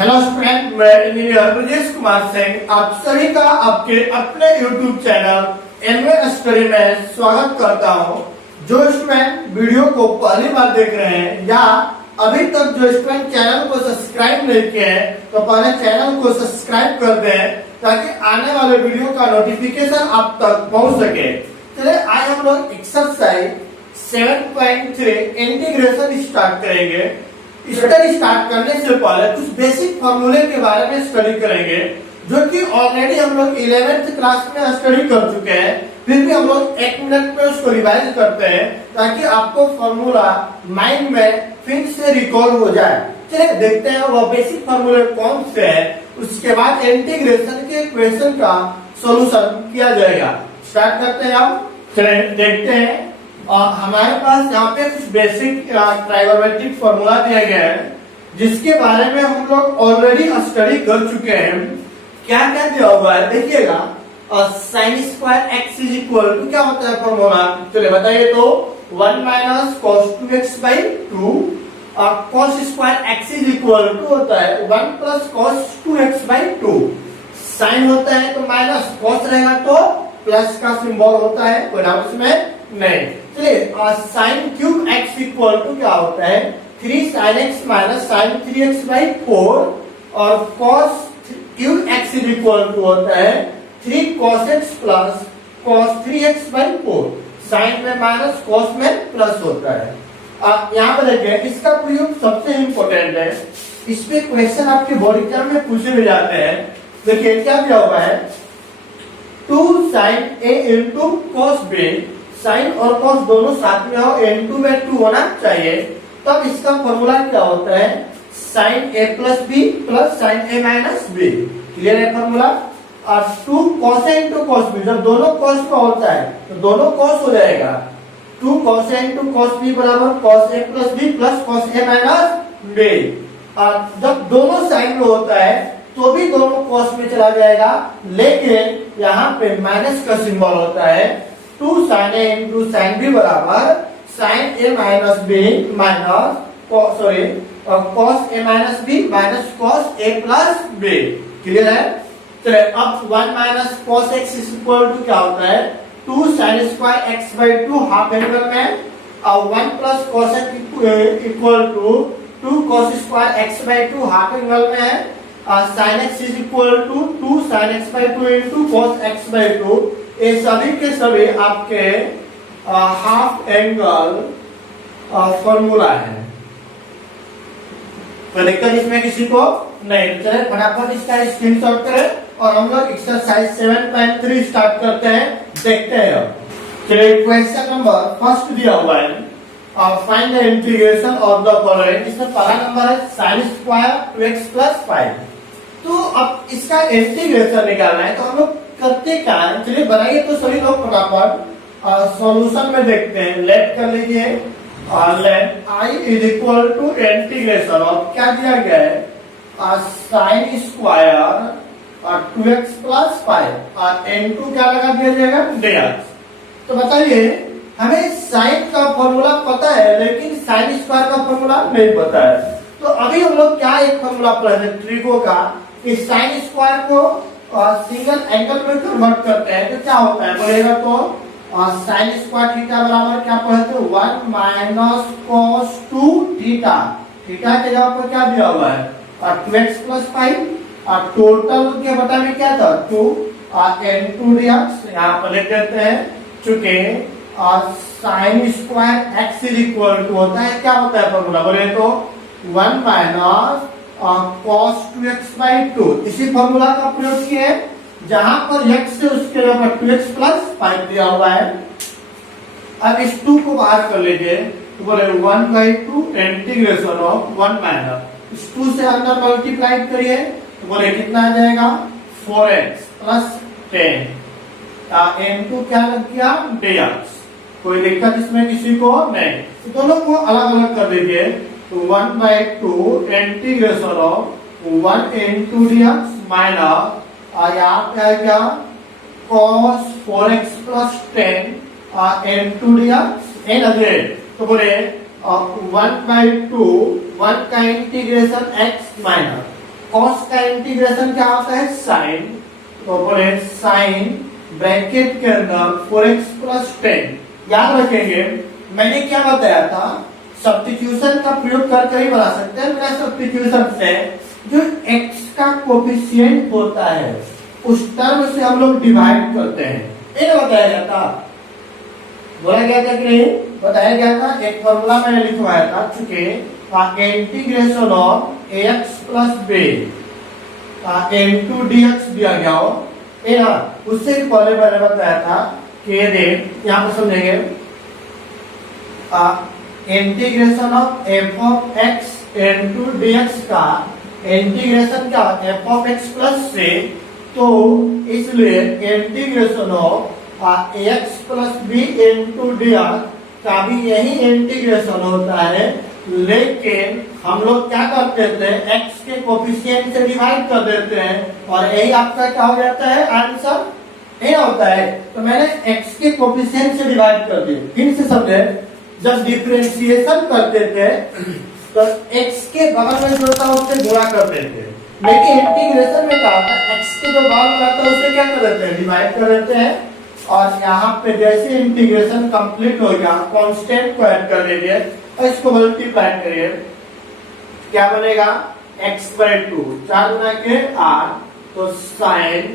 Hello student, मैं engineer Brajesh Kumar Singh आप सभी का आपके अपने YouTube चैनल एनवे स्टडी में स्वागत करता हूं। जो स्टूडेंट वीडियो को पहली बार देख रहे हैं या अभी तक जो स्टूडेंट चैनल को सब्सक्राइब नहीं किए हैं तो पहले चैनल को सब्सक्राइब कर दें ताकि आने वाले वीडियो का नोटिफिकेशन आप तक पहुंच सके। चलिए आज हम लोग एक्सरसाइज 7.3 इंटीग्रेशन स्टार्ट करेंगे। स्टडी स्टार्ट करने से पहले कुछ बेसिक फॉर्मूले के बारे में स्टडी करेंगे जो कि ऑलरेडी हम लोग 11th क्लास में स्टडी कर चुके हैं, फिर भी हम लोग 1 मिनट में उसको रिवाइज करते हैं ताकि आपको फॉर्मूला माइंड में फिर से रिकॉल हो जाए। चलिए देखते हैं वो बेसिक फॉर्मूले कौन से हैं, उसके बाद इंटीग्रेशन के क्वेश्चन का सॉल्यूशन किया जाएगा। स्टार्ट करते हैं। अब चलिए देखते हैं। हमारे पास यहाँ पे कुछ बेसिक ट्राइगोनोमेट्रिक फॉर्मूला दिया गया है जिसके बारे में हम लोग ऑलरेडी स्टडी कर चुके हैं। क्या क्या दिया हुआ है देखिएगा। Sine square x is equal to क्या होता है फॉर्मूला, चलिए बताइए तो 1 minus cos 2x by 2। Cos square x is equal to होता है 1 plus cos 2x by 2। Sign होता है तो माइनस, कॉस रहेगा तो प्लस का सिंबल होता है, कोई डाउट इसमें नहीं। चलिए sine cube x equal to क्या होता है 3 sine x minus sine 3x by 4 और cos cube x equal to होता है 3 cos x plus cos 3x by 4। Sine में माइनस, कॉस में प्लस होता है। यहाँ पर देखिए इसका प्रयोग सबसे इम्पोर्टेंट है, इस पे क्वेश्चन आपके बोर्ड एग्जाम में पूछे भी जाते हैं। देखिए क्या दिया हुआ है 2 साइन ए इंटू कॉस बी। साइन और कॉस दोनों साथ में हो, n2/2 होना चाहिए। तब इसका फॉर्मूला क्या होता है sine a plus B plus sine a minus B. Clear है फॉर्मूला। और 2 cos a into cos B, जब दोनों कॉस का होता है तो दोनों कॉस हो जाएगा। 2 cos a into cos B बराबर cos a plus B plus cos a minus B. और जब दोनों साइन में होता है तो भी दोनों कॉस में चला जाएगा, लेकिन यहाँ पे माइनस का सिंबल होता है। 2 sin a into sine B बराबर sine a minus B minus cos a minus B minus cos a plus B. Clear है। चलिए अब 1 minus cos x equal to क्या होता है 2 sine square x by 2 half angle में, और 1 plus cos x equal to 2 cos square x by 2 half angle में है। Sine x is equal to 2 sine x by 2 into cos x by 2। ये सभी के सभी आपके हाफ एंगल फॉर्मूला है, तो दिक्कत इसमें किसी को नहीं। चले फटाफट इसका स्क्रीनशॉट करें और हम लोग एक्सरसाइज 7.3 स्टार्ट करते हैं। देखते हैं। चलिए क्वेश्चन नंबर फर्स्ट दिया हुआ है find the integration of the following. इसमें पहला नंबर है साइन स्क्वायर 2x प्लस 5। तो अब इसका इंटीग्रेशन निकालना है तो हम लोग करते क्या है, चलिए बनाइए तो सभी लोग फटाफट सॉल्यूशन में देखते हैं। लेट कर लीजिए let i is equal to integration of क्या दिया गया है साइन स्क्वायर 2x प्लस 5 और n2 क्या लगा दिया जाएगा dx। तो बताइए हमें साइन का फॉर्मूला पता है लेकिन साइन स्क्वायर का फॉर्मूला नहीं पता है। तो अभी हम लोग क्या एक फॉर्मूला पढ़े ट्रिको का कि साइन स्क्वायर को सिंगल एंगल में कन्वर्ट करते हैं तो क्या होता है बोलेगा तो साइन स्क्वायर थीटा बराबर क्या पढ़े थे 1 माइनस कॉस 2 थीटा। थीटा के जगह पर क्या दिया हुआ है 2x प्लस 5 और टोटल के बटा में क्या था 2 और n2 dx। यहाँ पर लिख देते हैं चूंकि sine square x is equal to होता है क्या होता है फॉर्मूला बोले तो 1 माइनस cos 2x बाई 2। इसी फॉर्मूला का प्रयोग किए जहां पर x से उसके ऊपर 2x प्लस 5 दिया हुआ है। अब इस 2 को बाहर कर लीजिए तो बोले 1 बाई 2 इंटीग्रेशन ऑफ 1 माइनस इस 2 से अंदर मल्टीप्लाई करिए तो बोले कितना आ जाएगा 4x प्लस 10 n2 क्या लग गया dx। कोई दिक्कत इसमें किसी को नहीं, तो दोनों को अलग अलग कर दीजिए तो 1 by 2 integration of 1 into dx minus यहाँ पे आ गया cos 4x plus 10 into dx and again. तो बोले 1 बाई 2 1 का इंटीग्रेशन x माइनस कॉस का इंटीग्रेशन क्या होता है साइन, तो बोले साइन ब्रैकेट के अंदर 4x प्लस 10। याद रखेंगे मैंने क्या बताया था, सब्स्टिट्यूशन का प्रयोग करके ही बना सकते हैं। बिना सब्स्टिट्यूशन से जो x का कोफिशिएंट होता है उस टर्म से हम लोग डिवाइड करते हैं, ये बताया गया था। बोला गया था कि नहीं, बताया गया था। एक फॉर्मूला मैंने लिखवाया था, चूंकि integration of ax plus b into dx दिया गया हो, ये ना उससे पहले मैंने बताया था कि यहाँ पर समझेंगे integration of f of x into dx का इंटीग्रेशन क्या f ऑफ x प्लस से, तो इसलिए integration of ax plus b into dx का भी यही इंटीग्रेशन होता है, लेकिन हम लोग क्या करते थे x के कोफिशिएंट से डिवाइड कर देते हैं और यही आपका क्या हो जाता है आंसर ये होता है। तो मैंने x के कोफिशिएंट से डिवाइड कर दिए। फिर से समझे, जब डिफरेंशिएशन करते थे तो x के बगल में जो था उससे गुणा कर देते हैं, लेकिन इंटीग्रेशन में क्या होता है x के जो बगल में आता है उससे क्या कर देते हैं डिवाइड कर देते हैं। और यहाँ पे जैसे इंटीग्रेशन कंप्लीट हो गया कांस्टेंट को ऐड कर लीजिए और इसको मल्टीप्लाई करिए, क्या बनेगा x/2 4 गुना के 8, तो sin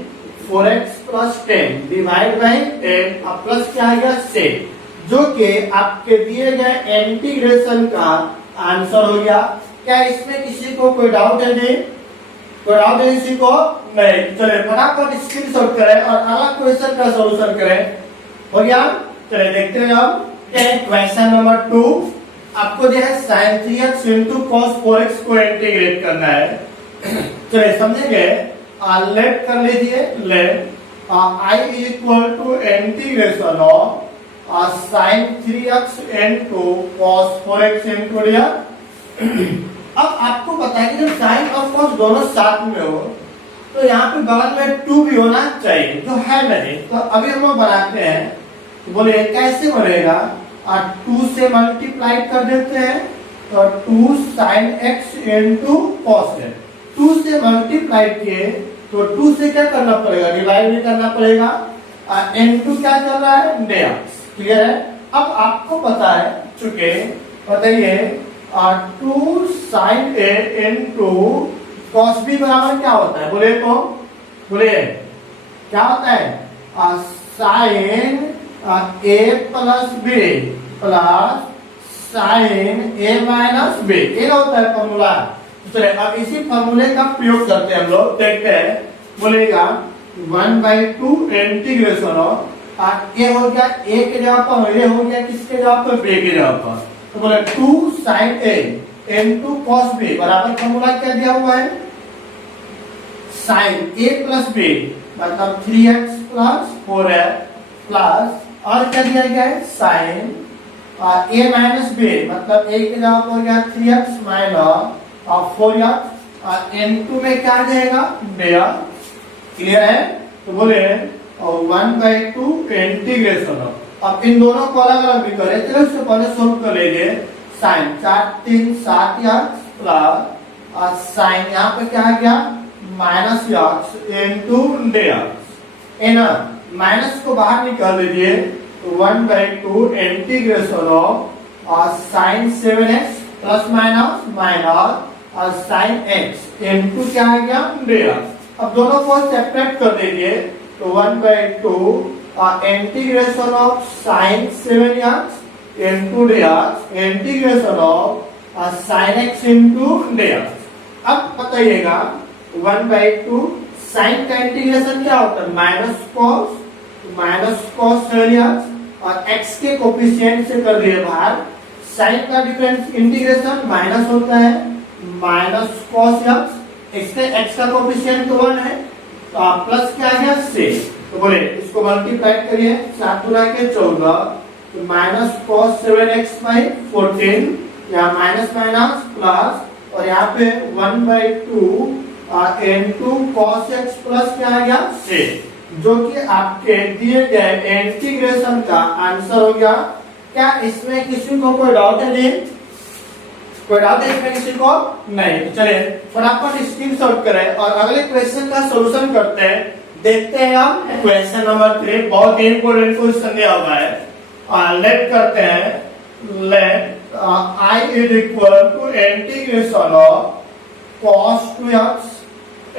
4x plus 10 divide by 10 और प्लस क्या आएगा से, जो कि आपके दिए गए इंटीग्रेशन का आंसर हो गया। क्या इसमें किसी को कोई डाउट है जी? कोई डाउट है किसी को? नहीं। चले फटाफट स्क्रीनशॉट करें और अलग क्वेश्चन का सॉल्यूशन करें। हो गया? चले देखते हैं हम क्वेश्चन नंबर 2। आपको जो है sin 3x into cos 4x को इंटीग्रेट करना है। चलिए समझेंगे, लेट कर लीजिए, let I equal to integration of sin 3x into cos 4x into dx। अब आपको पता है कि जब साइन और कॉस दोनों साथ में हो तो यहाँ पे बगल में 2 भी होना चाहिए, जो है नहीं। तो अभी हम लोग बनाते हैं, तो बोले कैसे बनेगा, 2 से मल्टीप्लाई कर देते हैं, तो 2 sin x into cos x। 2 से मल्टीप्लाई किए तो 2 से क्या करना पड़ेगा डिवाइड भी करना पड़ेगा, into क्या कर रहा है dx। क्लियर है? अब आपको पता है, चुके बताइए 2 sin a into cos b बराबर क्या होता है, बोले तो बोलिए क्या होता है, sin a plus b plus sin a minus b, ये होता है फॉर्मूला। चलिए अब इसी फॉर्मूले का प्रयोग करते हैं हम लोग, देखते हैं। बोलेगा 1/2 इंटीग्रेशन ऑफ ये हो गया a के जगह पर, ये हो गया किसके जगह पर b के जगह पर, तो बोले 2 sin a into cos b बराबर फॉर्मूला क्या दिया हुआ है, sin a प्लस b मतलब 3x प्लस 4x प्लस और क्या दिया गया है sin a माइनस b मतलब a के जगह पर हो गया 3x माइनस 4x into में क्या आ जाएगा dx। क्लियर है? तो बोले 1/2 इंटीग्रेशन ऑफ, अब इन दोनों को अलग अलग भी करें, चलो इससे पहले सोल्व कर लीजिए। साइन 4 3 7 x प्लस साइन यहाँ पे क्या आ गया माइनस x इनटू dx, है ना। माइनस को बाहर निकाल लीजिए, तो 1/2 integration of sine 7x plus minus minus sine x into क्या आ गया dx। अब दोनों को सेपरेट कर दीजिए, तो 1/2 integration of sine 7x into dx integration of sin x into dx। अब बताइएगा 1/2 sin का इंटीग्रेशन क्या होता है माइनस cos 7x और x के कोफिशिएंट से कर दिए बाहर। sin का डिफरेंस इंटीग्रेशन माइनस होता है माइनस cos x, इससे x का कोफिशिएंट 1 है, तो प्लस क्या है से, तो बोले इसको मल्टीप्लाई करिए 7 गुना के 14, तो माइनस cos 7x बाई 14 या माइनस माइनस प्लस और यहाँ पे 1/2 into cos x प्लस क्या आ गया से, जो कि आपके दिए गए इंटीग्रेशन का आंसर हो गया। क्या इसमें किसी को कोई डाउट है जी? कोई डाउट है इसमें किसी को? नहीं। तो चलिए फटाफट स्क्रीनशॉट करें और अगले क्वेश्चन का सॉल्यूशन करते हैं। देखते हैं हम क्वेश्चन नंबर 3, बहुत ही इंपॉर्टेंट क्वेश्चन दिया हुआ है। लेट करते हैं, late I is equal to integration of cos 2x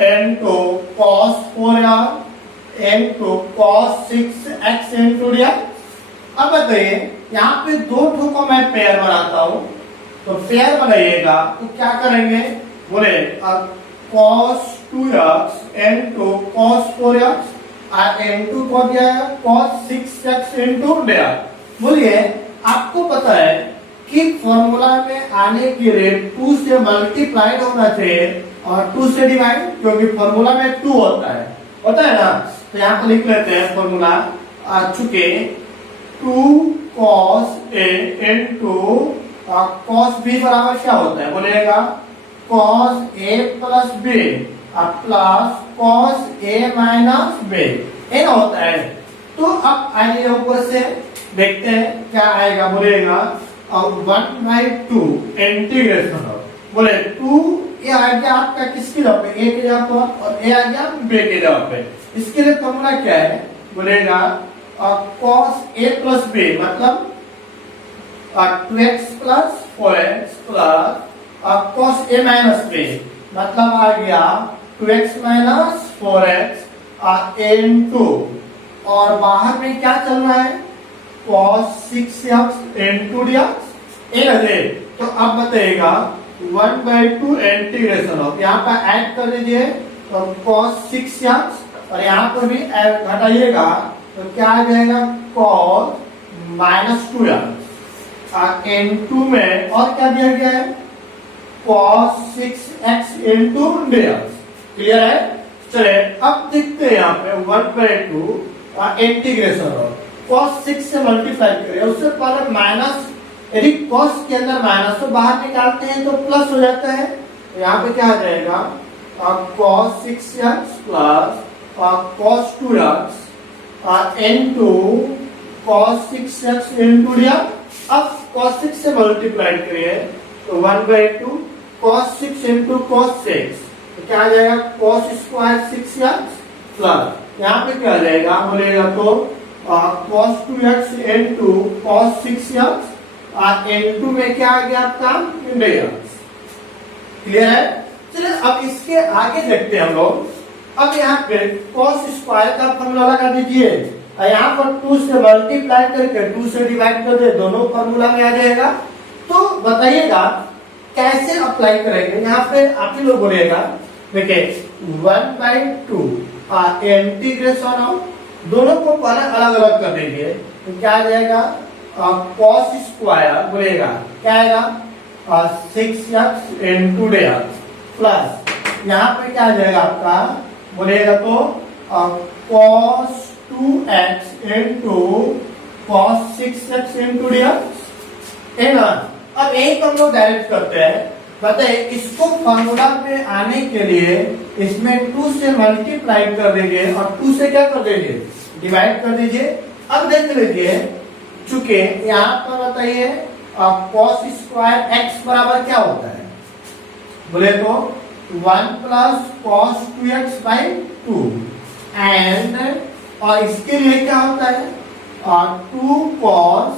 into cos 4x into cos 6x into dx। अब बताइए यहाँ पे दो ठो को मैं पेयर बनाता हूँ, तो पेयर बनाइएगा तो क्या करेंगे, बोले cos 2x into cos 4x और into को दिया है cos 6x into dx। बोलिए आपको पता है कि फॉर्मूला में आने की रेट 2 से मल्टीप्लाइड होना चाहिए और 2 से डिवाइड, क्योंकि फॉर्मूला में 2 होता है ना। तो यहाँ पर लिख लेते हैं फॉर्मूला, चुके 2 cos a into cos b बराबर क्या होता है, बोलिएगा cos a plus b plus cos a minus b, ये ना होता है। तो अब आइए ऊपर से देखते हैं क्या आएगा, बोलिएगा 1/2 इंटीग्रेशन ऑफ, बोले 2 ये आ गया आपका किसकी जगह पे, a की जगह पर, और a आ गया b की जगह पे। इसके लिए फॉर्मूला क्या है, बोलेगा cos a प्लस b मतलब 2x plus 4x plus cos a minus b मतलब आ गया 2x माइनस 4x into, और बाहर में क्या चल रहा है cos 6x into dx, तो अब बताइएगा 1/2 इंटीग्रेशन ऑफ, यहाँ पर ऐड कर दीजिए तो cos 6x और यहाँ पर भी घटाइएगा तो क्या आ जाएगा cos -2x into में और क्या दिया गया है cos 6x into dx। Clear है? चले अब देखते हैं यहाँ पे 1/2 इंटीग्रेशन ऑफ cos 6 से मल्टीप्लाई करें, उससे पहले माइनस, यदि cos के अंदर माइनस तो बाहर निकालते हैं तो प्लस हो जाता है। तो यहाँ पे क्या आ जाएगा cos 6x plus cos 2x into cos 6x into dx। अब cos 6 से मल्टीप्लाई करिए तो 1/2 cos 6 into cos 6, तो क्या आ जाएगा cos स्क्वायर 6x प्लस यहाँ पे क्या आ जाएगा, बोलेगा तो cos 2x into cos 6x into में क्या आ गया आपका dx। क्लियर है? चलिए अब इसके आगे देखते हैं हम लोग। अब यहाँ पे cos स्क्वायर का फॉर्मूला लगा दीजिए, यहाँ पर 2 से मल्टीप्लाई करके 2 से डिवाइड कर दे, दोनों फॉर्मूला में आ जाएगा। तो बताइएगा कैसे अप्लाई करेंगे, यहाँ पे आप ही लोग बोलिएगा, देखिए 1/2 इंटीग्रेशन ऑफ, दोनों को पहले अलग अलग कर देंगे तो क्या आ जाएगा cos स्क्वायर, बोलेगा क्या आएगा 6x into dx प्लस यहाँ पे क्या आ जाएगा आपका, बोलेगा तो cos 2x into cos 6x into dx, है ना। अब यही हम लोग डायरेक्ट करते हैं, बताइए इसको फॉर्मूला पे आने के लिए इसमें 2 से मल्टीप्लाई कर देंगे और 2 से क्या कर देंगे, डिवाइड कर दीजिए। अब देख लीजिए, चूंकि यहाँ पर बताइए cos स्क्वायर x बराबर क्या होता है, बोले तो 1 plus cos 2x by 2 and, और इसके लिए क्या होता है 2 cos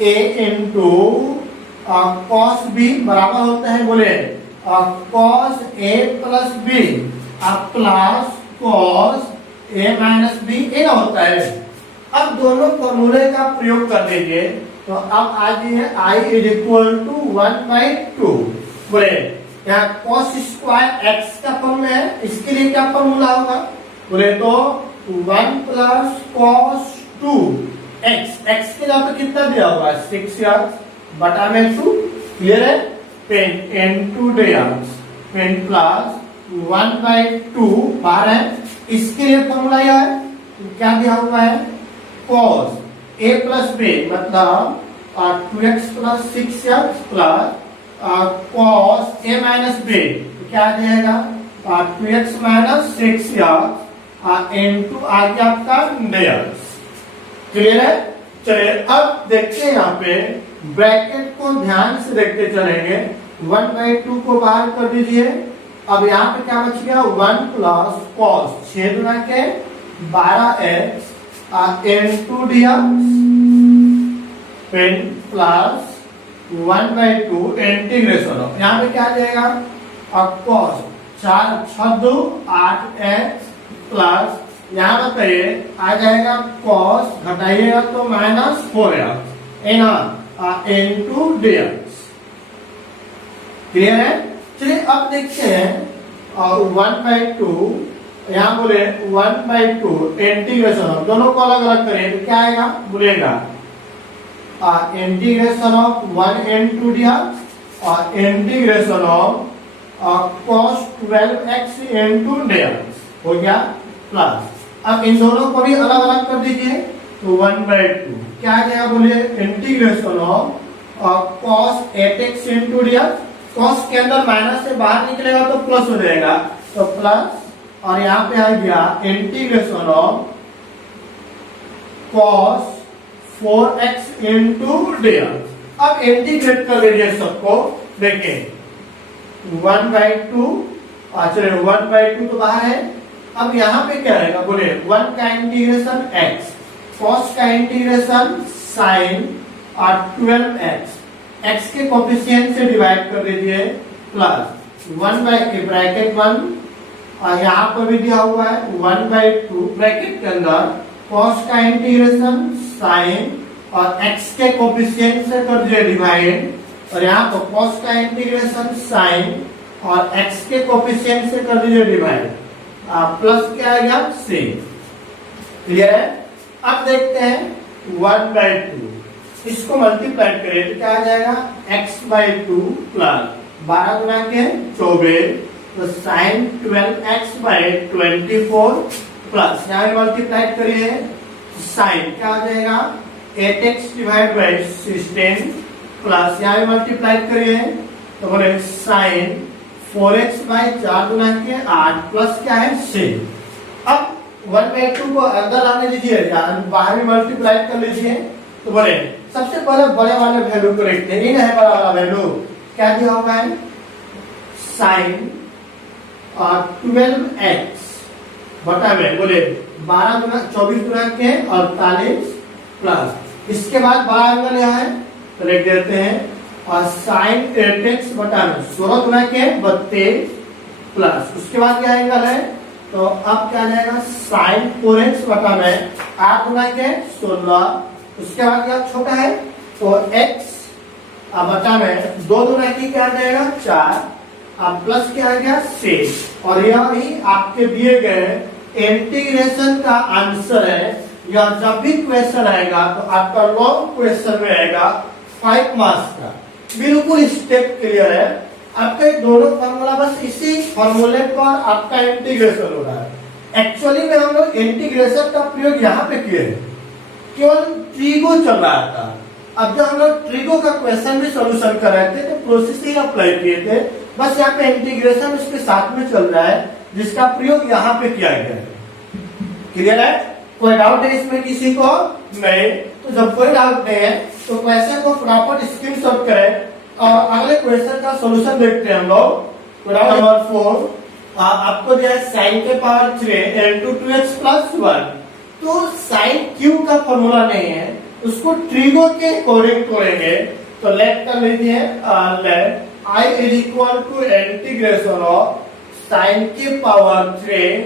a into cos b बराबर होता है, बोले cos a plus b plus cos a minus b, ये ना होता है। अब दोनों फॉर्मूले का प्रयोग कर दीजिए तो अब आ जाइए I is equal to 1/2, बोले यहाँ cos स्क्वायर x का फॉर्मूला है, इसके लिए क्या फॉर्मूला होगा, बोले तो 1 प्लस cos 2x, x के जगह पे कितना दिया हुआ है 6x बटा में 2, क्लियर है, पेन into dx पेन प्लस 1/2 बाहर है, इसके लिए फॉर्मूला यह है, क्या दिया हुआ है cos a प्लस b मतलब 2x plus 6x plus cos a minus b, क्या आ जाएगा 2x माइनस 6x into आ गया आपका dx। क्लियर है? चलिए अब देखते हैं यहाँ पे ब्रैकेट को ध्यान से देखते चलेंगे। 1/2 को बाहर कर दीजिए। अब यहाँ पे क्या बच गया, 1 प्लस कॉस 6 गुना के 12x into dx plus 1/2 integration of, यहाँ पे क्या आ जाएगा, अब कॉस 4 6 2 8x प्लस यहाँ बताइए आ जाएगा कॉस घटाइएगा तो -4x इनटू dx। क्लियर है। चलिए अब देखते हैं और 1/2 यहाँ बोले 1/2 इंटीग्रेशन ऑफ, दोनों को अलग अलग करें तो क्या आएगा, बोलेगा इंटीग्रेशन ऑफ 1 into dx और integration of cos 12x into dx हो गया प्लस। अब इन दोनों को भी अलग अलग कर दीजिए तो 1/2 क्या आ जाएगा, बोले integration of cos 8x into dx। cos के अंदर माइनस से बाहर निकलेगा तो प्लस हो जाएगा तो प्लस, और यहाँ पे आ गया integration of cos 4x into dx। अब इंटीग्रेट कर लीजिए सबको, देखिए 1/2 चलिए 1/2 तो बाहर है। अब यहाँ पे क्या रहेगा, बोले 1 का इंटीग्रेशन x, cos का इंटीग्रेशन sin और 12x, x के कोफिशिएंट से डिवाइड कर दीजिए प्लस 1 ब्रैकेट 1 और यहाँ पर भी दिया हुआ है 1/2 ब्रैकेट के अंदर cos का इंटीग्रेशन sin और x के कोफिशिएंट से कर दीजिए डिवाइड, और यहाँ पर cos का इंटीग्रेशन sin और x के कोफिशिएंट से कर दीजिए डिवाइड, प्लस क्या आ गया c। क्लियर है। अब देखते हैं 1/2, इसको मल्टीप्लाई करें तो क्या आ जाएगा, x/2 प्लस 12 गुना के 24 तो sin 12x/24 प्लस यहाँ मल्टीप्लाई करिए sin क्या आ जाएगा 8x डिवाइड बाई 16 प्लस यहाँ मल्टीप्लाई करिए तो बोले sin 4x/4 गुना के 8 प्लस क्या है 6। अब 1/2 को अंदर आने दीजिए, बाहर में मल्टीप्लाई कर लीजिए तो बोले सबसे पहले बड़े वाले वैल्यू को लिखते हैं, है बड़ा वाला वैल्यू क्या दिया हुआ है, sin 12x बटा में बोले 12 गुना 24 गुना के 48 प्लस, इसके बाद बड़ा एंगल यहाँ है तो लिख देते हैं और sin 8x बटा में 16 गुना के 32 प्लस, उसके बाद क्या एंगल है तो अब क्या जाएगा sin 4x बटा में 8 गुना के 16, उसके बाद क्या छोटा है तो x बटा में 2 गुना की क्या जाएगा 4, अब प्लस क्या आ गया 6, और यह भी आपके दिए गए इंटीग्रेशन का आंसर है। या जब भी क्वेश्चन आएगा तो आपका लॉन्ग क्वेश्चन में आएगा 5 मार्क्स का, बिल्कुल स्टेप क्लियर है। आपके दोनों फॉर्मूला बस इसी फॉर्मूले पर आपका इंटीग्रेशन हो रहा है। एक्चुअली में हम लोग इंटीग्रेशन का प्रयोग यहाँ पे किए हैं, केवल ट्रिगो चल रहा था। अब जब हम लोग ट्रिगो का क्वेश्चन भी सोल्यूशन कर रहे थे तो प्रोसेस ही अप्लाई किए थे, बस यहाँ पे इंटीग्रेशन उसके साथ में चल रहा है जिसका प्रयोग यहाँ पे किया गया है। क्लियर है। कोई डाउट है इसमें किसी को नहीं, तो जब कोई डाउट नहीं है तो क्वेश्चन को प्रॉपर स्क्रीनशॉट करें और अगले क्वेश्चन का सॉल्यूशन देखते हैं हम लोग। नंबर 4 आपको जो है sin के पावर 3 into 2x plus 1, तो sin क्यूब का फॉर्मूला नहीं है, उसको ट्रिगो के अकॉर्डिंग तोड़ेंगे तो लेट कर लीजिए, let I is equal to integration of sin के पावर 3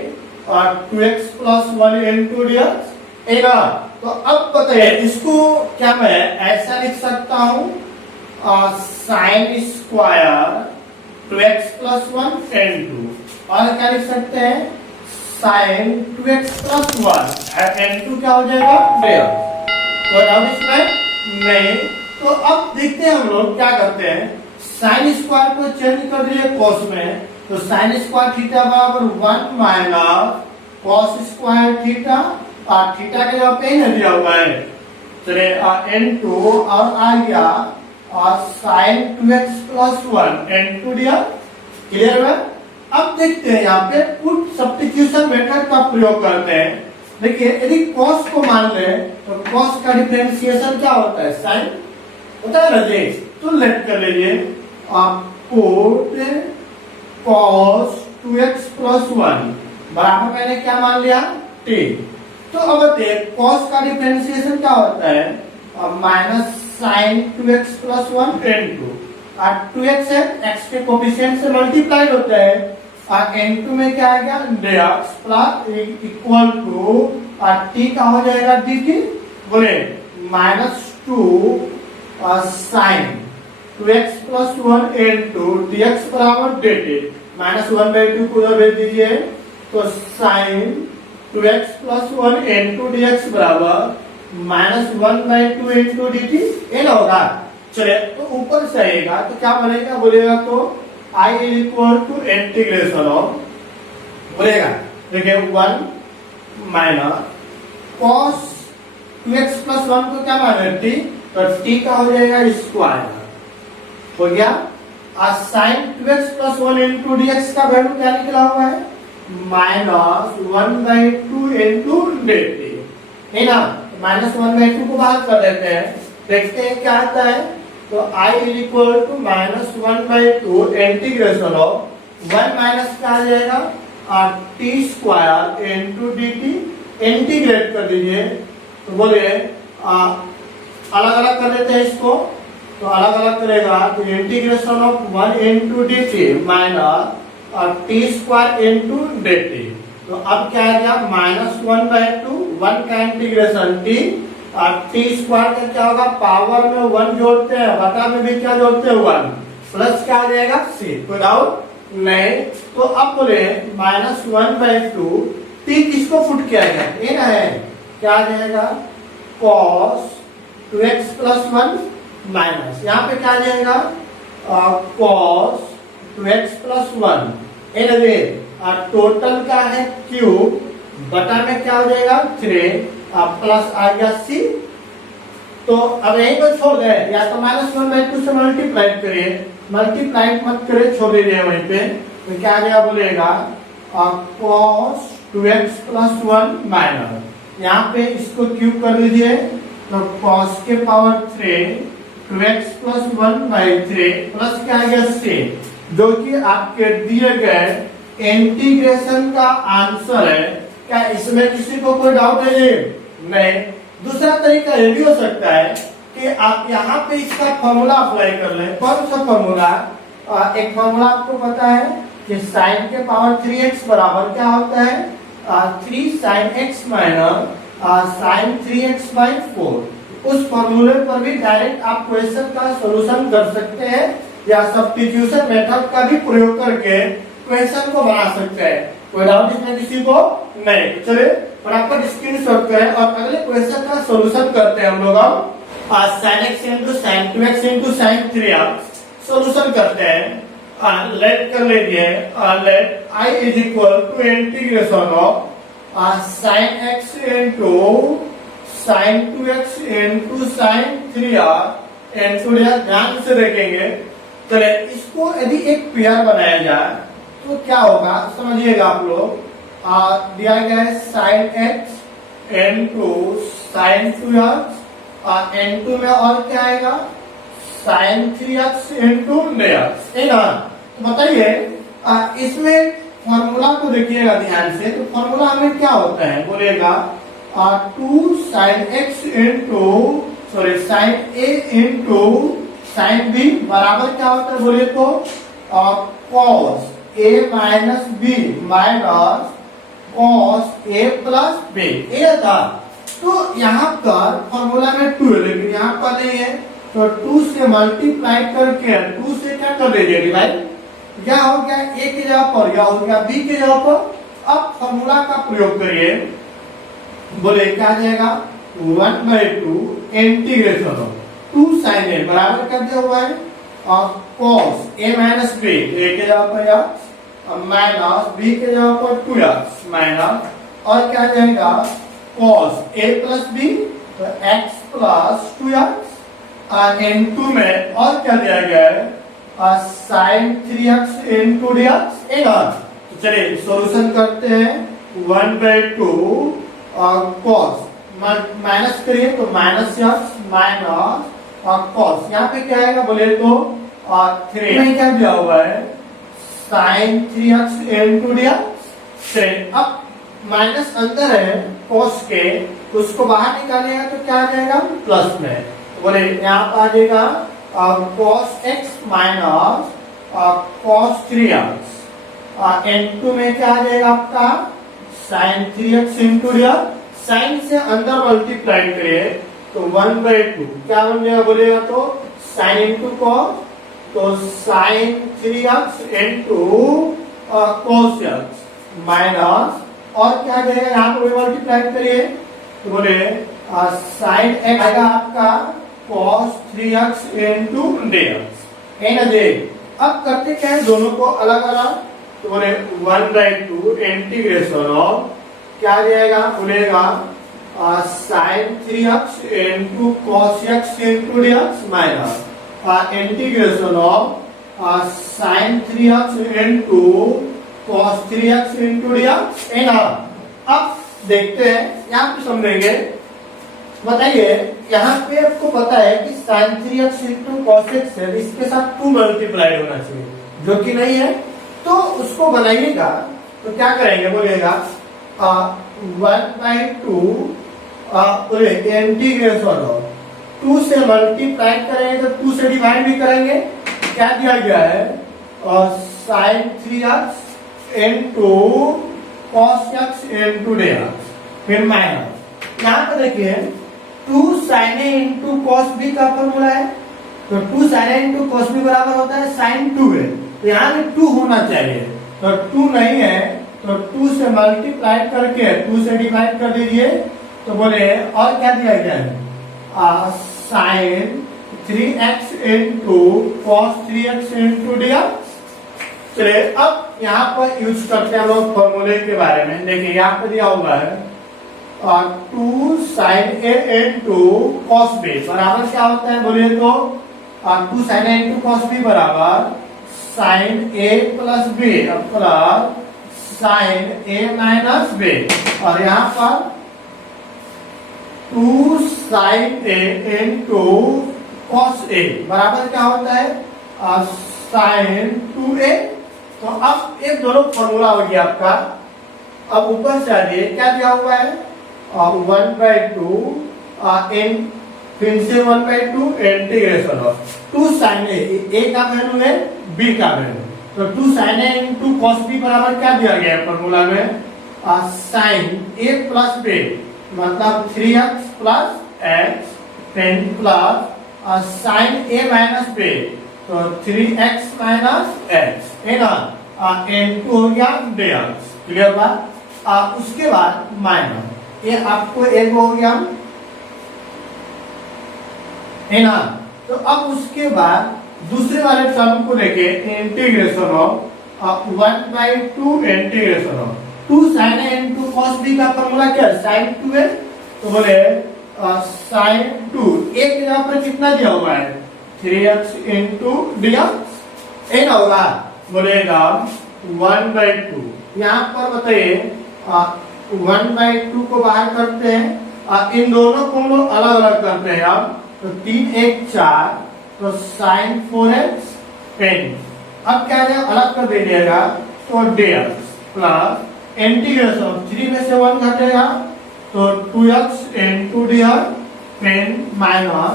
और 2x plus 1 into dx है ना। तो अब बताइए इसको क्या मैं ऐसा लिख सकता हूँ, sin square 2x plus 1 into, और क्या लिख सकते हैं sin 2x plus 1 into क्या हो जाएगा dx। तो अब इसमें नहीं, तो अब देखते हैं हम लोग क्या करते हैं, sin स्क्वायर को चेंज कर दीजिए cos में, तो sin स्क्वायर थीटा बराबर 1 माइनस cos स्क्वायर थीटा, और थीटा के जगह पे ही दिया हुआ है चलिए इनटू और आ गया और sin 2x plus 1 इनटू दिया। क्लियर है। अब देखते हैं यहाँ पे पुट सब्स्टिट्यूशन मेथड का प्रयोग करते हैं। देखिए यदि cos को मान ले तो cos का डिफरेंशिएशन क्या होता है sin, होता है ना जी। तो लेट कर लीजिए, आप पुट cos 2x प्लस 1 बराबर मैंने क्या मान लिया t। तो अब देख cos का डिफरेंशिएशन क्या होता है, minus sign 2x plus 1 n2 और 2x है x के कोफिशिएंट से मल्टीप्लाइड होता है और n2 में क्या आएगा dx plus equal to t का हो जाएगा dt, बोले minus 2 sine 2x plus 1 n2 dx बराबर dt, माइनस 1/2 को उधर भेज दीजिए तो sine 2x plus 1 n2 dx बराबर माइनस 1/2 इंटू dt, ये ना होगा। चलिए तो ऊपर से आएगा तो क्या बनेगा, बोलेगा तो I equal to integration of, बोलेगा देखिए 1 माइनस cos 2x प्लस 1 को क्या माने t, तो t का हो जाएगा स्क्वायर, हो गया। और sine 2x plus 1 into dx का वैल्यू क्या निकला हुआ है, माइनस 1/2 इंटू dt, है ना। माइनस 1/2 को बाहर कर देते हैं, देखते हैं क्या आता है। तो I equal to minus 1/2 integration of 1 minus क्या आ जाएगा और t square into dt, integrate कर दीजिए तो बोले अलग अलग कर देते हैं इसको, तो अलग अलग करेगा तो integration of 1 into dt minus और t स्क्वायर इंटू dt, तो अब क्या आ गया माइनस 1/2, 1 का इंटीग्रेशन t और t स्क्वायर का क्या होगा, पावर में 1 जोड़ते हैं, बटा में भी क्या जोड़ते हैं 1, प्लस क्या आ जाएगा c, कोई डाउट नहीं। तो अब बोले माइनस 1/2 t किसको फुट किया गया, ये ना है, क्या आ जाएगा cos 2x प्लस 1 माइनस यहाँ पे क्या आ जाएगा cos 2x प्लस 1, ये ना और टोटल क्या है क्यूब, बटा में क्या हो जाएगा 3 प्लस आ गया c। तो अब यही को छोड़ दे, या तो माइनस 1/2 से मल्टीप्लाई करिए, मल्टीप्लाई मत करिए, छोड़ दीजिए वहीं पे, तो क्या आ जाएगा बोलेगा cos 2x प्लस 1 माइनस, यहाँ पे इसको क्यूब कर दीजिए तो cos के पावर 3 2x प्लस 1/3 प्लस क्या आ गया c, जो कि आपके दिए गए इंटीग्रेशन का आंसर है। क्या इसमें किसी को कोई डाउट है? नहीं। दूसरा तरीका ये भी हो सकता है कि आप यहाँ पे इसका फॉर्मूला अप्लाई कर लें। कौन सा फॉर्मूला? एक फॉर्मूला आपको पता है कि साइन के पावर 3x बराबर क्या होता है 3 sin x minus sign 3x/4। उस फॉर्मूले पर भी डायरेक्ट आप क्वेश्चन का सॉल्यूशन कर सकते हैं या सब्स्टिट्यूशन मेथड का भी प्रयोग करके क्वेश्चन को बना सकते हैं। कोई डाउट इसमें किसी को? नहीं। चलिए फटाफट स्क्रीनशॉट करें और अगले क्वेश्चन का सॉल्यूशन करते हैं हम लोग। अब sin x into sine 2x into sine 3x solution करते हैं। लेट कर लीजिए, let I is equal to integration of sine x into sine 2x into sine 3x into, ध्यान से देखेंगे। चले इसको यदि एक पेयर बनाया जाए तो क्या होगा समझिएगा आप लोग। दिया गया है sign x into sine 2x और n2 में और क्या आएगा साइन 3x इंटू dx, है ना। तो बताइए इसमें फॉर्मूला को देखिएगा ध्यान से। तो फॉर्मूला हमें क्या होता है बोलेगा 2 sine x into sine a into sine b बराबर क्या होता है बोले तो cos a minus b minus cos a plus b, ये था। तो यहाँ पर फॉर्मूला में 2 है लेकिन यहाँ पर नहीं है, तो 2 से मल्टीप्लाई करके 2 से क्या कर दीजिए डिवाइड, क्या हो गया a की जगह पर या हो गया b की जगह पर। अब फॉर्मूला का प्रयोग करिए, बोले क्या आ जाएगा 1/2 इंटीग्रेशन ऑफ 2 sin a बराबर कर दिया हुआ है और cos a minus b, a के जगह पर x माइनस b के जगह पर 2x माइनस और क्या आ जाएगा cos a प्लस b तो x प्लस 2x और n2 में और क्या दिया गया है साइन 3x इंटू dx, है ना। तो चलिए सॉल्यूशन करते हैं 1/2 और cos माइनस करिए तो माइनस x माइनस और cos, यहाँ पे क्या आएगा बोले तो 3 में क्या दिया हुआ है sin 3x into dx। अब माइनस अंदर है cos के, उसको बाहर निकालेगा तो क्या आ जाएगा प्लस में, बोले यहाँ पर आ जाएगा cos x minus cos 3x, n2 में क्या आ जाएगा आपका sin 3x into dx। Sign से अंदर मल्टीप्लाई करिए तो 1/2 क्या बन जाएगा बोलेगा तो sin into cos, तो sin 3x into cos x minus और क्या आ जाएगा यहाँ पर मल्टीप्लाई करिए तो बोले sin x आएगा आपका cos 3x into dx, है ना जी। अब करते क्या है दोनों को अलग अलग, तो बोले 1/2 इंटीग्रेशन ऑफ क्या आ जाएगा बोलेगा sin 3x into cos x into dx minus integration of sin 3x into cos 3x into dx, है ना। अब देखते हैं यहाँ पे समझेंगे, बताइए यहाँ पे आपको पता है कि sin 3x into cos x है, इसके साथ 2 मल्टीप्लाई होना चाहिए, जो कि नहीं है, तो उसको बनाइएगा तो क्या करेंगे बोलेगा 1/2 इंटीग्रेशन ऑफ 2 से मल्टीप्लाई करेंगे तो 2 से डिवाइड भी करेंगे, क्या दिया गया है sin 3x into cos x into dx, फिर माइनस यहाँ पे देखिए 2 sin a into cos b का फॉर्मूला है, तो 2 sin a into cos b बराबर होता है sin 2a, तो यहाँ पे 2 होना चाहिए, तो 2 नहीं है तो 2 से मल्टीप्लाई करके 2 से डिवाइड कर दीजिए, तो बोले और क्या दिया गया है sin 3x into cos 3x into dx। चलिए अब यहाँ पर यूज करते हैं हम लोग फॉर्मूले के बारे में। देखिए यहाँ पर दिया हुआ है 2 sin a into cos b बराबर क्या होता है बोलिए तो 2 sin a into cos b बराबर sin a plus b plus sin a minus b, और यहाँ पर 2 sin a into cos a बराबर क्या होता है sin 2a। तो अब एक दोनों फॉर्मूला हो गया आपका। अब ऊपर से आइए क्या दिया हुआ है 1/2 फिर से 1/2 इंटीग्रेशन ऑफ 2 sin a का वैल्यू है b का वैल्यू, तो 2 sin a into cos b बराबर क्या दिया गया है फॉर्मूला में sin a प्लस b, मतलब 3x प्लस x फिर plus sin a minus b, तो 3x माइनस x, है ना, n2 हो गया dx, क्लियर बात। उसके बाद माइनस ये आपको एक हो गया, है ना। तो अब उसके बाद दूसरे वाले टर्म को लेके integration of 1/2 integration of 2 sin a into cos b का फॉर्मूला क्या है sin 2a, तो बोले sin 2 एक जगह पर कितना दिया हुआ है 3x into dx, है ना, होगा बोलेगा 1/2। यहाँ पर बताइए 1/2 को बाहर करते हैं, इन दोनों को हम लोग अलग अलग करते हैं। अब तो 3 1 4, तो sin 4x n, अब क्या है अलग कर दीजिएगा तो dx प्लस इंटीग्रेशन 3 में से 1 घटेगा तो 2x into dx फिर माइनस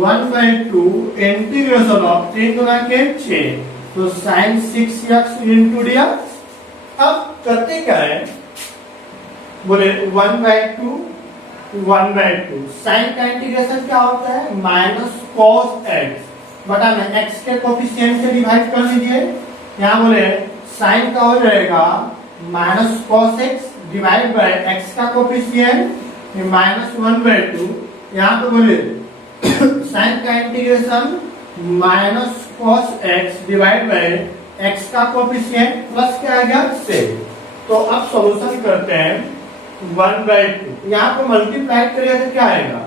1/2 इंटीग्रेशन ऑफ 3 गुना के 6, तो sin 6x into dx। अब करते क्या है बोले 1/2 साइन का इंटीग्रेशन क्या होता है माइनस cos x बटा में x के कोफिशिएंट से डिवाइड कर लीजिए। यहाँ बोले साइन का हो जाएगा minus cos x divide by x का कोफिशिएंट माइनस 1/2। यहाँ पे बोले साइन का integration minus cos x divide by x का कोफिशिएंट प्लस क्या आ गया 6। तो अब सॉल्यूशन करते हैं 1/2, यहाँ पे मल्टीप्लाई करिए तो क्या आएगा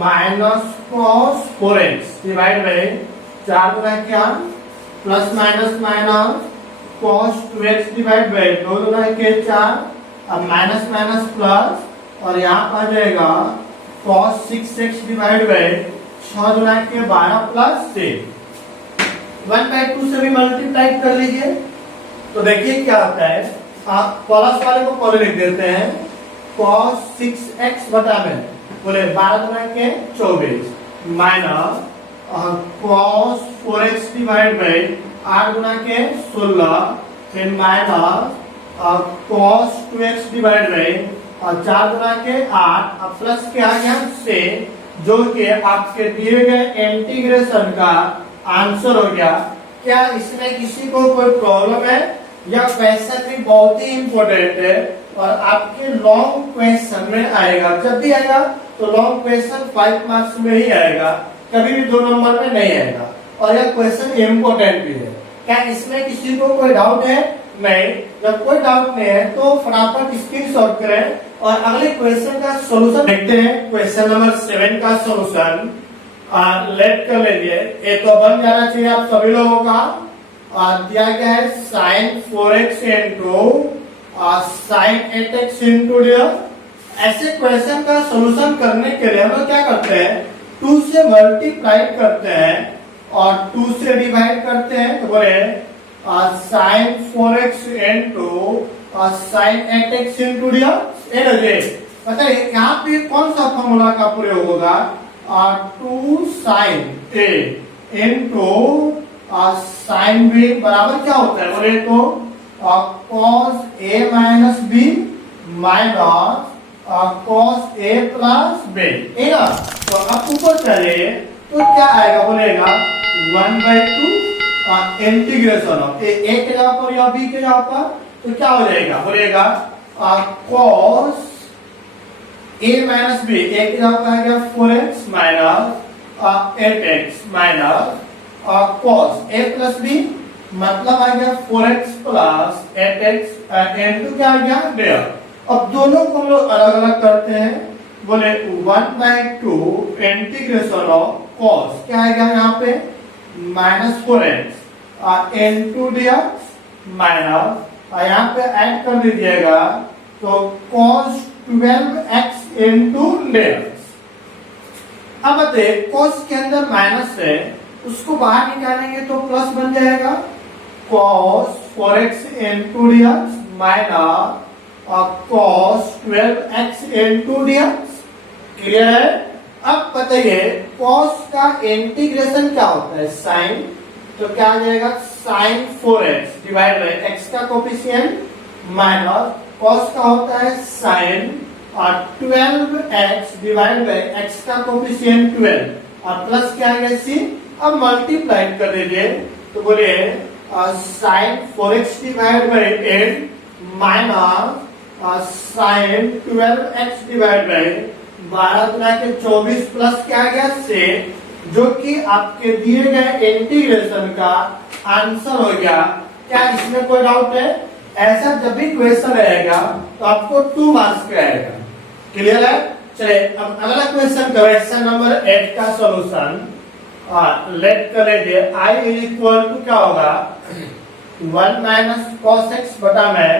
minus cos 4x divide by 4 गुना क्या plus minus minus cos 2x divide by 2 गुना के 4, अब माइनस माइनस प्लस और यहाँ पर आ जाएगा cos 6x डिवाइड बाय 6 गुना के 12 प्लस 1/2 से भी मल्टीप्लाई कर लीजिए। तो देखिए क्या आता है, आप प्लस वाले को पहले लिख देते हैं, cos 6x बटा में बोले 12 गुना के 24 minus cos 4x divide by 8 गुना के 16 फिर minus cos 2x divide by 4 गुना के 8 अब प्लस के आ गया से, जो कि आपके दिए गए इंटीग्रेशन का आंसर हो गया। क्या इसमें किसी को कोई प्रॉब्लम है? यह क्वेश्चन भी बहुत ही इंपॉर्टेंट है और आपके लॉन्ग क्वेश्चन में आएगा। जब भी आएगा तो लॉन्ग क्वेश्चन 5 मार्क्स में ही आएगा, कभी भी 2 नंबर में नहीं आएगा और यह क्वेश्चन इंपॉर्टेंट भी है। क्या इसमें किसी को कोई डाउट है? नहीं। जब कोई डाउट नहीं है तो फटाफट स्क्रीनशॉट करें और अगले क्वेश्चन का सॉल्यूशन देखते हैं। क्वेश्चन नंबर 7 का सॉल्यूशन लेट कर लीजिए। ये तो बन जाना चाहिए आप सभी लोगों का। दिया गया है sin 4x into sin 8x into dx। ऐसे क्वेश्चन का सॉल्यूशन करने के लिए हम लोग क्या करते हैं, 2 से मल्टीप्लाई करते हैं और 2 से डिवाइड करते हैं। तो बोले sin 4x into sin 8x into dx। बताइए यहाँ पे कौन सा फॉर्मूला का प्रयोग होगा, 2 sin a into sine B बराबर क्या होता है बोले तो cos a minus B minus cos a plus B, है ना। तो अब ऊपर चले तो क्या आएगा बोलेगा 1/2 इंटीग्रेशन ऑफ a के जगह पर या b के जगह पर, तो क्या हो जाएगा बोलेगा cos a minus b, a की जगह पर आ गया 4x minus 8x minus cos a plus b मतलब आ गया 4x प्लस 8x इंटू क्या आ गया डेढ़। अब दोनों को हम लोग अलग अलग करते हैं, बोले 1/2 इंटीग्रेशन ऑफ cos क्या आएगा यहाँ पे minus 4x into dx minus यहाँ पे ऐड कर दीजिएगा तो cos 12x इंटू dx। अब बताइए cos के अंदर माइनस है, उसको बाहर निकालेंगे तो प्लस बन जाएगा cos 4x into dx minus cos 12x into dx। Clear है? अब बताइए cos का इंटीग्रेशन क्या होता है sin, तो क्या आ जाएगा sin 4x divide by x का कोफिशिएंट माइनस cos का होता है sin 12x divide by x का कोफिशिएंट 12 और प्लस क्या आ गया c। अब मल्टीप्लाई कर दीजिए तो बोलिए sin 4x divide by 8 minus sin 12x divide by 12 गुना के 24 प्लस क्या आ गया से, जो कि आपके दिए गए इंटीग्रेशन का आंसर हो गया। क्या इसमें कोई डाउट है? ऐसा जब भी क्वेश्चन रहेगा तो आपको 2 मार्क्स का आएगा। क्लियर है? चलिए अब अगला क्वेश्चन नंबर 8 का सॉल्यूशन लेट कर लीजिए। i इज इक्वल टू क्या होगा 1 माइनस cos x बटा में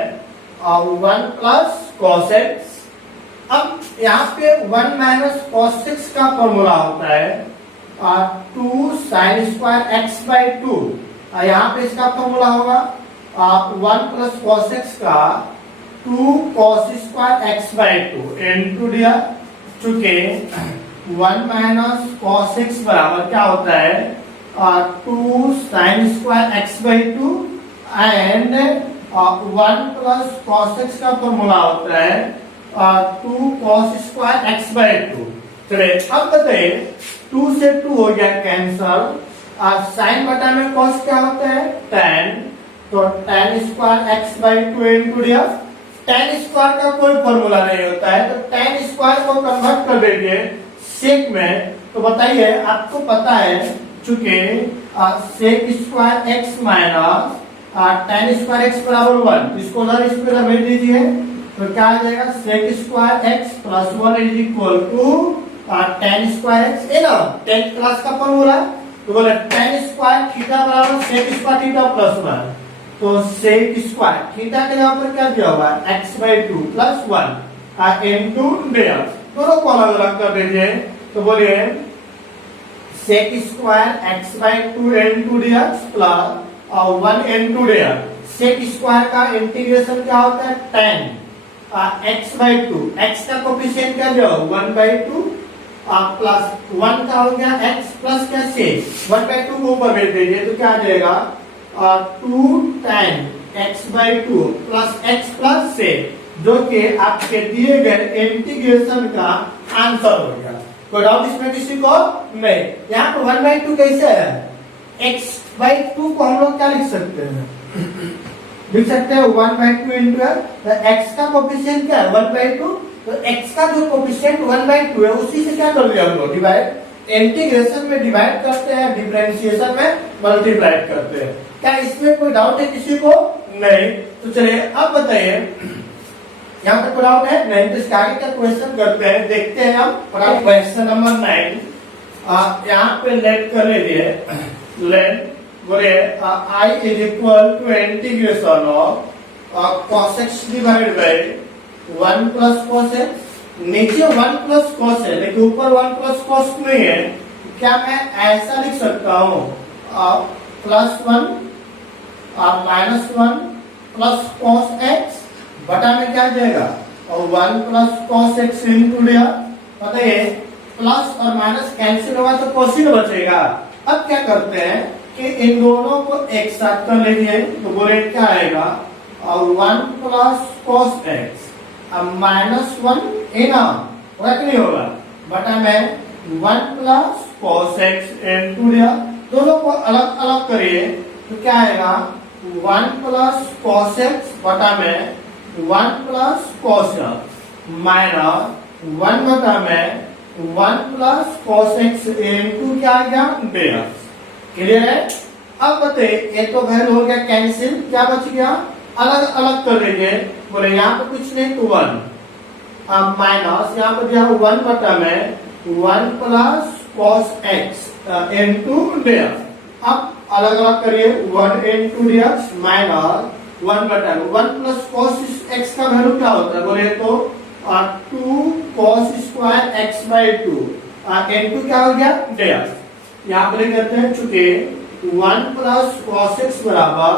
1 प्लस cos x। अब यहाँ पे 1 माइनस cos x का फॉर्मूला होता है 2 sin स्क्वायर x बाई 2। यहाँ पे इसका फॉर्मूला होगा 1 प्लस cos x का 2 cos square x by 2 into दिया, चूंकि 1 माइनस cos x बराबर क्या होता है 2 sin square x by 2 and 1 plus cos x का फॉर्मूला होता है 2 cos स्क्वायर x बाई 2। चलिए अब बताइए 2 से 2 हो गया कैंसल, sin बटा में cos क्या होता है tan, तो tan square x by 2 into दिया। tan स्क्वायर का कोई फॉर्मूला नहीं होता है, तो tan स्क्वायर को कन्वर्ट कर दीजिए सेक में। तो बताइए आपको पता है चूंकि sec square x minus tan square x बराबर 1, इसको उधर इस पे भेज दीजिए तो क्या आ जाएगा sec square x plus 1 is equal to tan square x, है ना 10th क्लास का फॉर्मूला। तो बोले tan स्क्वायर थीटा बराबर सेक स्क्वायर थीटा प्लस 1, तो सेक स्क्वायर थीटा के जगह पर क्या दिया हुआ x by 2 plus 1 into dx। दोनों को अलग अलग कर दीजिए तो बोलिए sec square x by 2 n2 dx plus 1 n2 dx। Sec square का इंटीग्रेशन क्या होता है, tan एक्स बाई 2, एक्स का कोफिशिएंट क्या दिया 1 बाई 2 प्लस 1 का हो गया x प्लस क्या सेक 1 बाई 2 को ऊपर भेज दीजिए तो क्या आ जाएगा 2 tan x by 2 plus x plus sec, जो कि आपके दिए गए इंटीग्रेशन का आंसर हो गया। कोई डाउट इसमें किसी को नहीं। यहाँ पे 1 बाई 2 कैसे है, x बाई 2 को हम लोग क्या लिख सकते हैं, लिख सकते हैं 1 बाई 2 इंटू x का कोफिशिएंट क्या है 1 बाई 2, तो x का जो कोफिशिएंट 1 बाई 2 है उसी से क्या कर दिया हम लोग डिवाइड, इंटीग्रेशन में डिवाइड करते हैं, डिफरेंशिएशन में मल्टीप्लाई करते हैं। क्या इसमें कोई डाउट है किसी को नहीं? तो चलिए अब बताइए, यहाँ पे कोई डाउट है नहीं? तो इसका आगे का क्वेश्चन करते हैं, देखते हैं हम। क्वेश्चन नंबर 9 यहाँ पे लेट कर लीजिए, लेट बोले I is equal to integration of cos x divided by 1 plus cos x। नीचे 1 plus cos है लेकिन ऊपर 1 plus cos नहीं है, क्या मैं ऐसा लिख सकता हूँ plus 1 minus 1 plus cos x बटा में क्या आ जाएगा और 1 प्लस cos x इंटू दिया, पता है प्लस और माइनस कैंसिल होगा तो कोसिन बचेगा। अब क्या करते हैं कि इन दोनों को एक साथ कर लीजिए, तो बोले क्या आएगा और 1 प्लस cos x अब माइनस 1 होगा कि नहीं होगा, बटा में 1 प्लस cos x इंटू दिया, दोनों को अलग अलग करिए तो क्या आएगा 1 प्लस cos x बटा में 1 प्लस cos x माइनस 1 बटा में 1 प्लस cos x इंटू क्या आ गया dx। क्लियर है? अब बताइए ये तो वैल्यू हो गया कैंसिल, क्या बच गया अलग अलग कर लीजिए, बोले यहाँ पे कुछ नहीं तो 1 अब माइनस यहाँ पे दिया 1 बटा में 1 plus cos x into dx। अब अलग अलग करिए 1 इंटू dx माइनस 1 बटा में 1 प्लस cos x का वैल्यू क्या होता है, बोले तो 2 cos square x by 2 into क्या हो गया dx। यहाँ पर कहते हैं चूंकि 1 प्लस cos x बराबर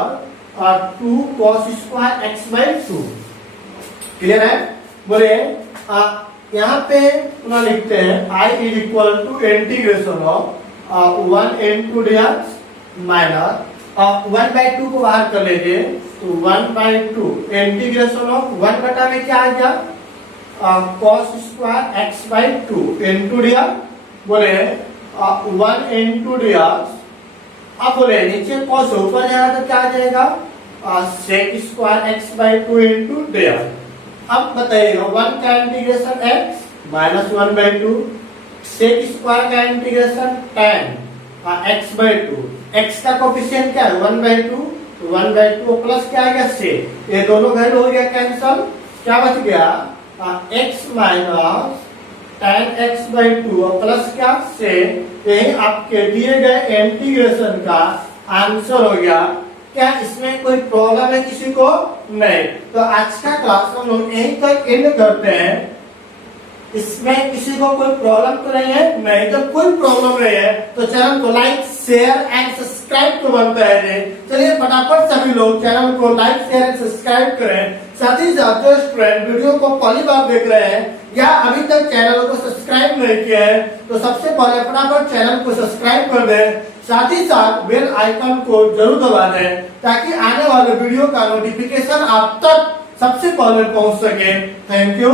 2 cos square x by 2। Clear है? बोले यहाँ पे पुनः लिखते हैं I is equal to integration of 1 into dx minus 1 by 2 को बाहर कर लीजिए तो 1 बाई 2 इंटीग्रेशन ऑफ 1 बटा में क्या आ गया cos square x by 2 into dx। बोले 1 इंटू dx, अब बोले नीचे cos ऊपर जाएगा तो क्या आ जाएगा sec square x by 2 into dx। अब बताइएगा 1 का integration x minus 1 by 2, sec square का integration tan x by 2, x का कोफिशिएंट क्या है 1 बाई 2, 1 बाई 2 प्लस क्या आ गया sec, ये दोनों वैल्यू हो गया कैंसल, क्या बच गया x minus tan x by 2 और प्लस क्या से, यही आपके दिए गए इंटीग्रेशन का आंसर हो गया। क्या इसमें कोई प्रॉब्लम है किसी को नहीं? तो आज का क्लास हम लोग यहीं तक एंड करते हैं। इसमें किसी को कोई प्रॉब्लम तो नहीं है? नहीं, तो कोई प्रॉब्लम नहीं है तो चैनल को लाइक शेयर एंड सब्सक्राइब तो बनता है। चलिए फटाफट सभी लोग चैनल को लाइक शेयर एंड सब्सक्राइब करें। साथ ही साथ जो स्टूडेंट वीडियो को पहली बार देख रहे हैं या अभी तक चैनल को सब्सक्राइब नहीं किया है तो सबसे पहले फटाफट चैनल को सब्सक्राइब कर दें, साथ ही साथ बेल आइकन को जरूर दबा दें ताकि आने वाले वीडियो का नोटिफिकेशन आप तक सबसे पहले पहुंच सके। Thank you.